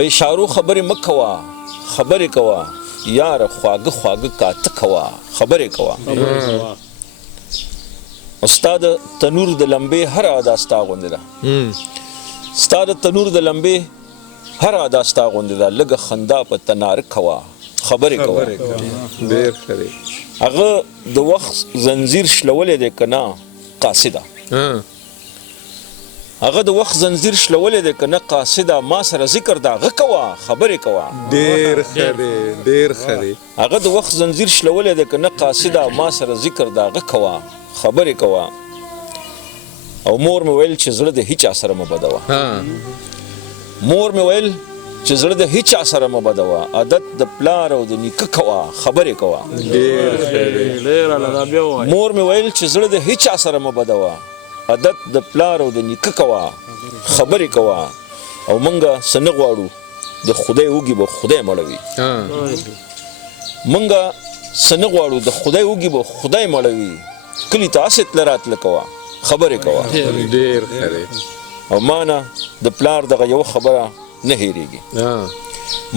په اشارو خبرې مه کوه، خبرې کوه یاره خواږه خواږه کاته کوه، خبرې کوه. ستا د تنور د لمبې هر ادا ستا غوندې ده، ستا د تنور د لمبې هر ادا ستا غوندې ده. لږه خندا په تناره کوه، خبرې کوه. ډېر ښه دی. هغه د وخت زنځیر شلولی دی که نه قاصده، هغه د وخت زنځیر شلولی دی که نه قاصده. ما سره ذکر د هغه کوه، خبرې کوه. ډېر ښه دی، ډېر ښه دی. هغه د وخت زنځیر شلولی دی که نه قاصده. ما سره ذکر د هغه کوه، خبرې کوه. او مور مې ویل چې زړه د هیچا سره مه بدوه، مور مې ویل چې زړه د هیچا سره مه بدوه. عادت د پلار او د نیکه کوه، خبرې کوه. مور مې ویل چې زړه د هیچا سره مه بدوه. عادت د پلار او د نیکه کوه، خبرې کوه. او مونږه څه نه غواړو، د خدای وږي به خدای مړوي. مونږه څه نه غواړو، د خدای وږي به خدای مړوي. کلي ته هسې تله راتله کوه، خبرې کوه. ډېر ښه دی. او ما نه د پلار دغه یوه خبره نه هېرېږي،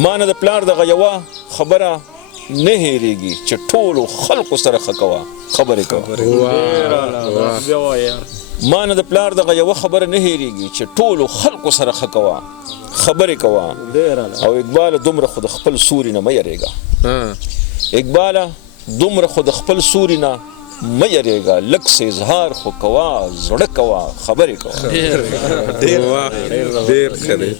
ما نه د پلار دغه یوه خبره نه هېرېږي چې ټولو خلقو سره ښه کوه، خبرې کوه. ما نه د پلار دغه یوه خبره نه هېرېږي چې ټولو خلقو سره ښه کوه، خبرې کوه. او اقباله دومره خو د خپل سوري نه مه یېرېږه، اقباله دومره خو د خپل سوري نه مه یېرېږه. لږ څه اظهار خو کوه، زړه کوه، خبرې کوه. ډېر ښه دی.